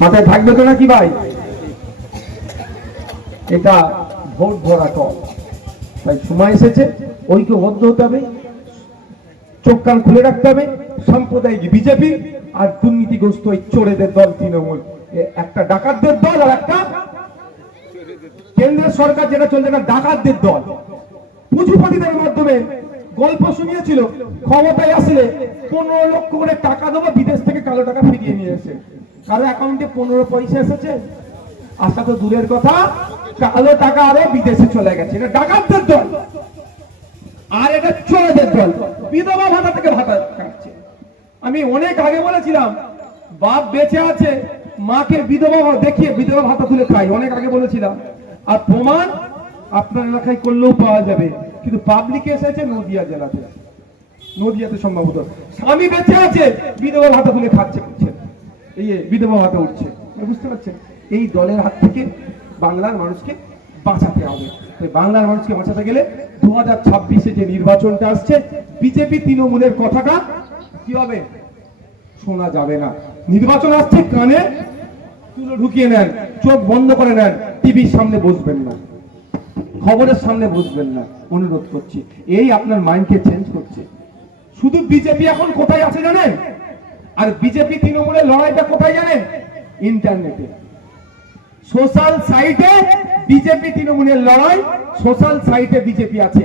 মাথায় থাকবে তো নাকি ভাই? এটা ভোট ভরা কল, তাই সময় এসেছে ঐক্যবদ্ধ হতে হবে, চোখ কান খুলে রাখতে হবে। সাম্প্রদায়িক বিজেপি আর দুর্নীতিগ্রস্ত এই চোরেদের দল তৃণমূল, একটা ডাকাতদের দল আর একটা কেন্দ্রের সরকার যেটা চলছে না ডাকাতদের দল। পুঁজিপতিদের মাধ্যমে গল্প শুনিয়েছিল ক্ষমতায় আসলে 15 লক্ষ করে টাকা দেবো, বিদেশ থেকে কালো টাকা ফিরিয়ে নিয়ে এসে কারো অ্যাকাউন্টে 15 পয়সা এসেছে? আসা তো দূরের কথা, কালো টাকা আরো বিদেশে চলে গেছে। এটা ডাকাতদের দল আর এটা চোরদের দল। বিধবা ভাতা থেকে ভাতা কাটছে। আমি অনেক আগে বলেছিলাম বাপ বেঁচে আছে, মাকে বিধবা দেখিয়ে বিধবা ভাতা তুলে খাই, অনেক আগে বলেছিলাম। আর প্রমাণ আপনার এলাকায় করলেও পাওয়া যাবে, কিন্তু পাবলিকে এসেছে নদিয়া জেলাতে, নদিয়াতে সম্ভবত স্বামী বেঁচে আছে, বিধবা ভাতা তুলে খাচ্ছে, এই বিধবা ভাতা উঠছে। বুঝতে পারছেন? এই দলের হাত থেকে বাংলার মানুষকে বাঁচাতে হবে। বাংলার মানুষকে বাঁচাতে গেলে 2026-এ যে নির্বাচনটা আসছে, বিজেপি তৃণমূলের কথাটা কি হবে শোনা যাবে না। নির্বাচন আসছে, কানে তুলো ঢুকিয়ে নেন, চোখ বন্ধ করে নেন, টিভির সামনে বসবেন না, খবরের সামনে বসবেন না, অনুরোধ করছি। এই আপনার মাইন্ডকে চেঞ্জ করছে। শুধু বিজেপি এখন কোথায় আছে জানেন? আর বিজেপি তৃণমূলের লড়াইটা কোথায় জানেন? ইন্টারনেটে, সোশ্যাল সাইটে বিজেপি তৃণমূলের লড়াই, সোশ্যাল সাইটে বিজেপি আছে।